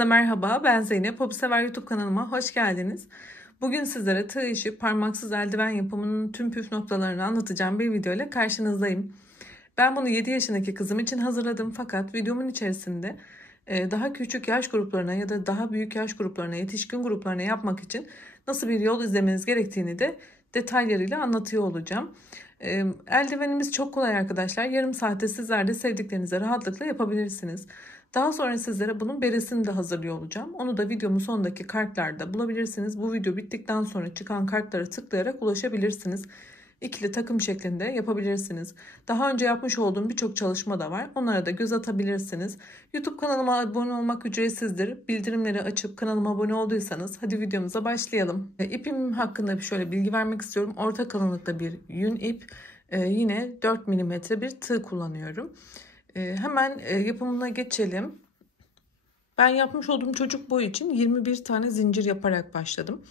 Herkese merhaba, ben Zeynep. Hobi Sever YouTube kanalıma hoş geldiniz. Bugün sizlere tığ işi parmaksız eldiven yapımının tüm püf noktalarını anlatacağım bir video ile karşınızdayım. Ben bunu 7 yaşındaki kızım için hazırladım, fakat videomun içerisinde daha küçük yaş gruplarına ya da daha büyük yaş gruplarına, yetişkin gruplarına yapmak için nasıl bir yol izlemeniz gerektiğini de detaylarıyla anlatıyor olacağım. Eldivenimiz çok kolay arkadaşlar. Yarım saatte sizler de sevdiklerinize rahatlıkla yapabilirsiniz. Daha sonra sizlere bunun beresini de hazırlıyor olacağım. Onu da videomun sonundaki kartlarda bulabilirsiniz. Bu video bittikten sonra çıkan kartlara tıklayarak ulaşabilirsiniz. İkili takım şeklinde yapabilirsiniz. Daha önce yapmış olduğum birçok çalışma da var. Onlara da göz atabilirsiniz. YouTube kanalıma abone olmak ücretsizdir. Bildirimleri açıp kanalıma abone olduysanız hadi videomuza başlayalım. İpim hakkında şöyle bilgi vermek istiyorum. Orta kalınlıkta bir yün ip. Yine 4 mm bir tığ kullanıyorum. Hemen yapımına geçelim. Ben yapmış olduğum çocuk boyu için 21 tane zincir yaparak başladım.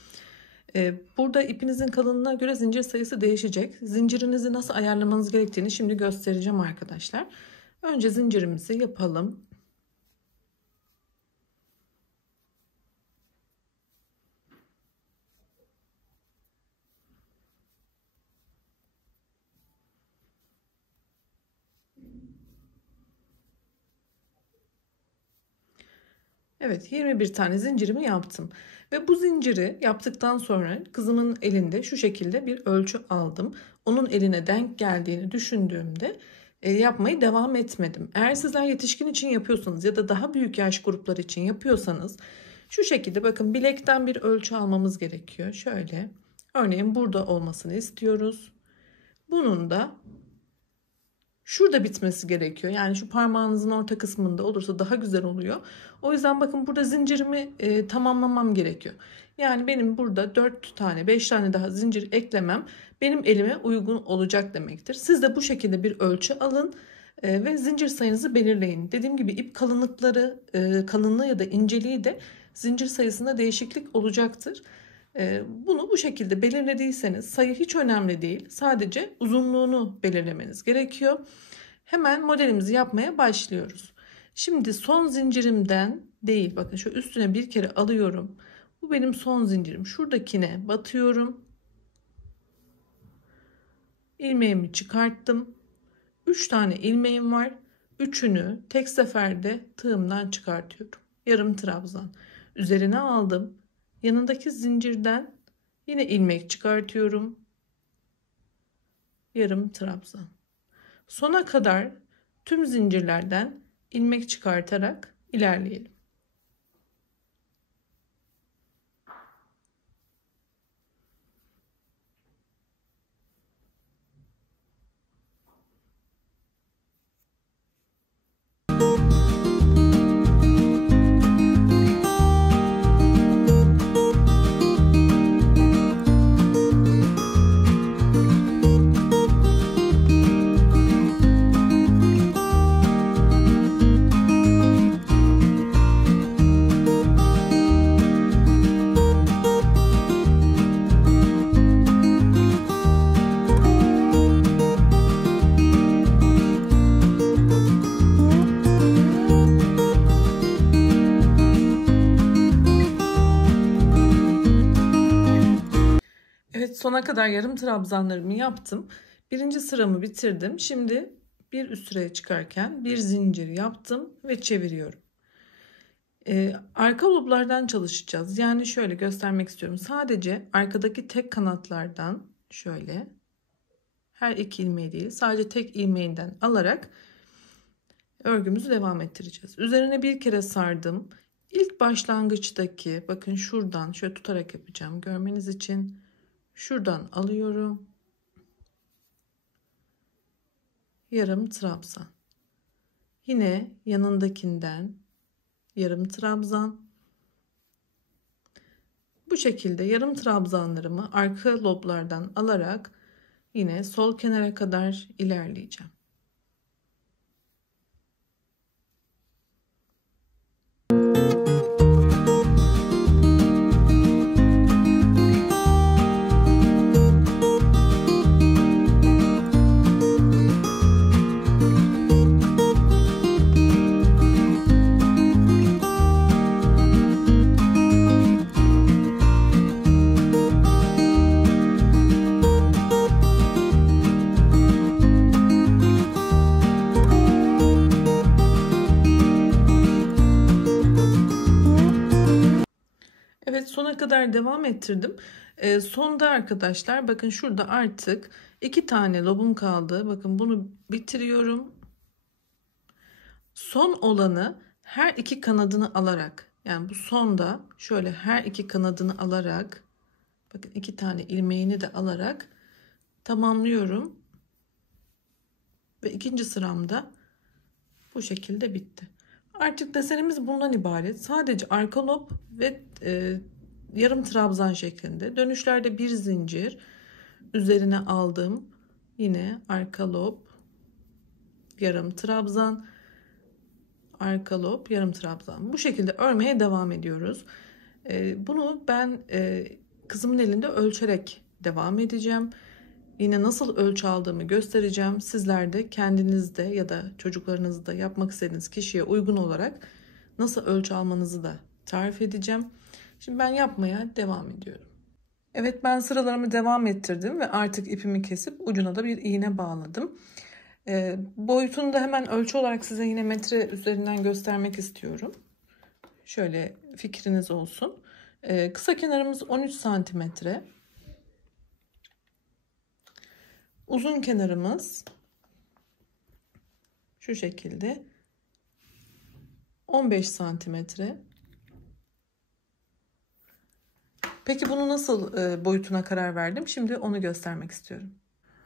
Burada ipinizin kalınlığına göre zincir sayısı değişecek. Zincirinizi nasıl ayarlamanız gerektiğini şimdi göstereceğim arkadaşlar. Önce zincirimizi yapalım. Evet, 21 tane zincirimi yaptım. Ve bu zinciri yaptıktan sonra kızımın elinde şu şekilde bir ölçü aldım. Onun eline denk geldiğini düşündüğümde yapmayı devam etmedim. Eğer sizler yetişkin için yapıyorsanız ya da daha büyük yaş grupları için yapıyorsanız şu şekilde bakın, bilekten bir ölçü almamız gerekiyor. Şöyle, örneğin burada olmasını istiyoruz. Bunun da şurada bitmesi gerekiyor. Yani şu parmağınızın orta kısmında olursa daha güzel oluyor. O yüzden bakın, burada zincirimi tamamlamam gerekiyor. Yani benim burada 4 tane 5 tane daha zincir eklemem benim elime uygun olacak demektir. Siz de bu şekilde bir ölçü alın ve zincir sayınızı belirleyin. Dediğim gibi ip kalınlıkları, kalınlığı ya da inceliği de zincir sayısında değişiklik olacaktır. Bunu bu şekilde belirlediyseniz sayı hiç önemli değil. Sadece uzunluğunu belirlemeniz gerekiyor. Hemen modelimizi yapmaya başlıyoruz. Şimdi son zincirimden değil, bakın şu üstüne bir kere alıyorum. Bu benim son zincirim. Şuradakine batıyorum. İlmeğimi çıkarttım. 3 tane ilmeğim var. Üçünü tek seferde tığımdan çıkartıyorum. Yarım trabzan. Üzerine aldım. Yanındaki zincirden yine ilmek çıkartıyorum. Yarım trabzan. Sona kadar tüm zincirlerden ilmek çıkartarak ilerleyelim. Evet, sona kadar yarım trabzanlarımı yaptım. Birinci sıramı bitirdim. Şimdi bir üst sıraya çıkarken bir zincir yaptım ve çeviriyorum. Arka loblardan çalışacağız. Yani şöyle göstermek istiyorum. Sadece arkadaki tek kanatlardan şöyle, her iki ilmeği değil, sadece tek ilmeğinden alarak örgümüzü devam ettireceğiz. Üzerine bir kere sardım. İlk başlangıçtaki, bakın şuradan şöyle tutarak yapacağım görmeniz için. Şuradan alıyorum. Yarım trabzan. Yine yanındakinden yarım trabzan. Bu şekilde yarım trabzanlarımı arka loblardan alarak yine sol kenara kadar ilerleyeceğim. sonuna kadar devam ettirdim. Sonda arkadaşlar bakın şurada artık 2 tane lobum kaldı. Bakın bunu bitiriyorum. Son olanı her iki kanadını alarak, yani bu sonda şöyle her iki kanadını alarak, bakın 2 tane ilmeğini de alarak tamamlıyorum. Ve ikinci sıramda bu şekilde bitti. Artık desenimiz bundan ibaret. Sadece arka lob ve yarım trabzan şeklinde. Dönüşlerde bir zincir üzerine aldım. Yine arka lob, yarım trabzan, arka lob, yarım trabzan. Bu şekilde örmeye devam ediyoruz. Bunu ben kızımın elinde ölçerek devam edeceğim. Yine nasıl ölçü aldığımı göstereceğim. Sizler de kendinizde ya da çocuklarınızda yapmak istediğiniz kişiye uygun olarak nasıl ölçü almanızı da tarif edeceğim. Şimdi ben yapmaya devam ediyorum. Evet, ben sıralarımı devam ettirdim ve artık ipimi kesip ucuna da bir iğne bağladım. Boyutunu da hemen ölçü olarak size yine metre üzerinden göstermek istiyorum. Şöyle fikriniz olsun. Kısa kenarımız 13 santimetre. Uzun kenarımız şu şekilde 15 santimetre. Peki bunu nasıl boyutuna karar verdim? Şimdi onu göstermek istiyorum.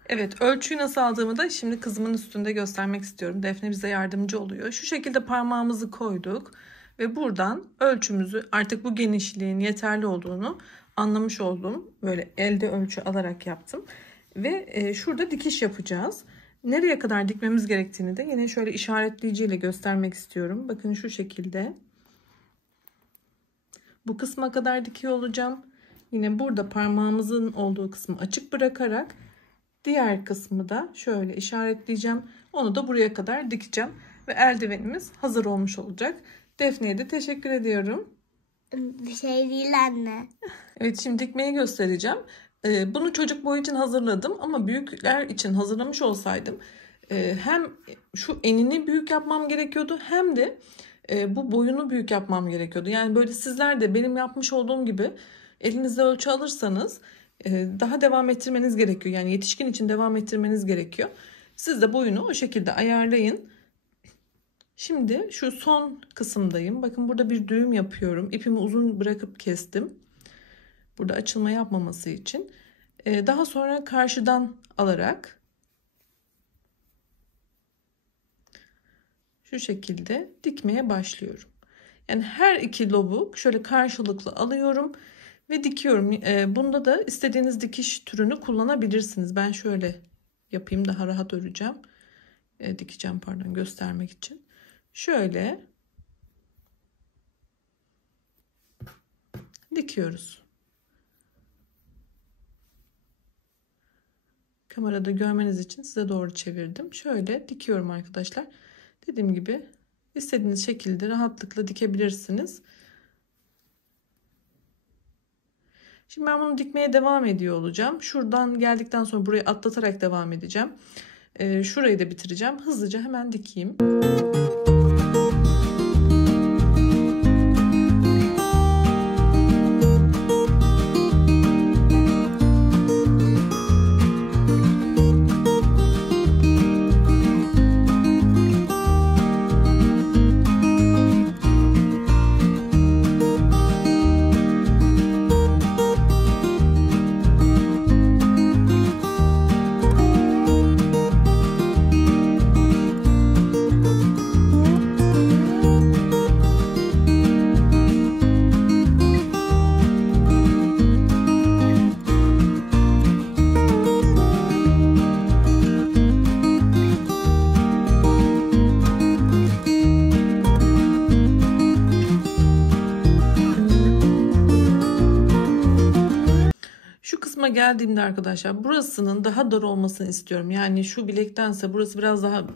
Evet, ölçüyü nasıl aldığımı da şimdi kızımın üstünde göstermek istiyorum. Defne bize yardımcı oluyor. Şu şekilde parmağımızı koyduk ve buradan ölçümüzü, artık bu genişliğin yeterli olduğunu anlamış oldum. Böyle elde ölçü alarak yaptım. Ve şurada dikiş yapacağız. Nereye kadar dikmemiz gerektiğini de yine şöyle işaretleyiciyle göstermek istiyorum. Bakın şu şekilde. Bu kısma kadar dikiyor olacağım. Yine burada parmağımızın olduğu kısmı açık bırakarak diğer kısmı da şöyle işaretleyeceğim. Onu da buraya kadar dikeceğim. Ve eldivenimiz hazır olmuş olacak. Defne'ye de teşekkür ediyorum. Bir şey değil anne. Evet, şimdi dikmeyi göstereceğim. Bunu çocuk boyu için hazırladım ama büyükler için hazırlamış olsaydım hem şu enini büyük yapmam gerekiyordu hem de bu boyunu büyük yapmam gerekiyordu. Yani böyle sizler de benim yapmış olduğum gibi elinizde ölçü alırsanız daha devam ettirmeniz gerekiyor. Yani yetişkin için devam ettirmeniz gerekiyor. Siz de boyunu o şekilde ayarlayın. Şimdi şu son kısımdayım. Bakın burada bir düğüm yapıyorum. İpimi uzun bırakıp kestim. Burada açılma yapmaması için. Daha sonra karşıdan alarak şu şekilde dikmeye başlıyorum. Yani her iki lobu şöyle karşılıklı alıyorum ve dikiyorum. Bunda da istediğiniz dikiş türünü kullanabilirsiniz. Ben şöyle yapayım, daha rahat öreceğim. Dikeceğim, pardon, göstermek için. Şöyle dikiyoruz. Kamerada görmeniz için size doğru çevirdim. Şöyle dikiyorum arkadaşlar. Dediğim gibi istediğiniz şekilde rahatlıkla dikebilirsiniz. Şimdi ben bunu dikmeye devam ediyor olacağım. Şuradan geldikten sonra burayı atlatarak devam edeceğim. Şurayı da bitireceğim. Hızlıca hemen dikeyim. Geldiğimde arkadaşlar burasının daha dar olmasını istiyorum. Yani şu bilektense burası biraz daha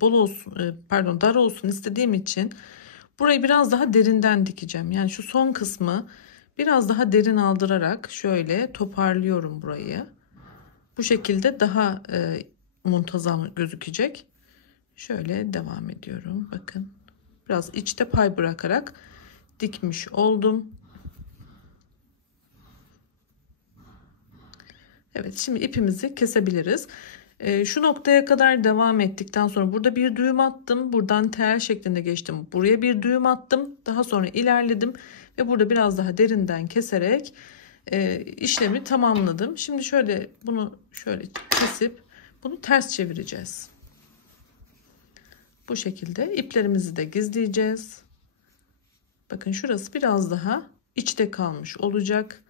bol olsun, pardon, dar olsun istediğim için burayı biraz daha derinden dikeceğim. Yani şu son kısmı biraz daha derin aldırarak şöyle toparlıyorum burayı. Bu şekilde daha muntazam gözükecek. Şöyle devam ediyorum. Bakın biraz içte pay bırakarak dikmiş oldum. Evet, şimdi ipimizi kesebiliriz. Şu noktaya kadar devam ettikten sonra burada bir düğüm attım. Buradan tel şeklinde geçtim. Buraya bir düğüm attım. Daha sonra ilerledim ve burada biraz daha derinden keserek işlemi tamamladım. Şimdi şöyle bunu şöyle kesip bunu ters çevireceğiz. Bu şekilde iplerimizi de gizleyeceğiz. Bakın şurası biraz daha içte kalmış olacak.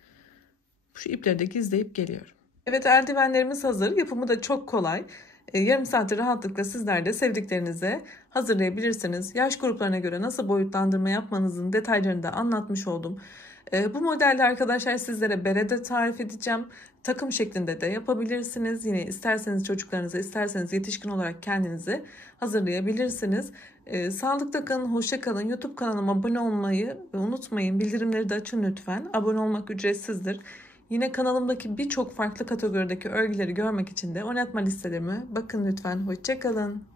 Şu ipleri de gizleyip geliyorum. Evet, eldivenlerimiz hazır. Yapımı da çok kolay. Yarım saatte rahatlıkla sizler de sevdiklerinize hazırlayabilirsiniz. Yaş gruplarına göre nasıl boyutlandırma yapmanızın detaylarını da anlatmış oldum. Bu modelde arkadaşlar sizlere berede tarif edeceğim. Takım şeklinde de yapabilirsiniz. Yine isterseniz çocuklarınıza, isterseniz yetişkin olarak kendinize hazırlayabilirsiniz. Sağlıkla kalın, hoşça kalın. YouTube kanalıma abone olmayı unutmayın. Bildirimleri de açın lütfen. Abone olmak ücretsizdir. Yine kanalımdaki birçok farklı kategorideki örgüleri görmek için de oynatma listelerime bakın lütfen. Hoşça kalın.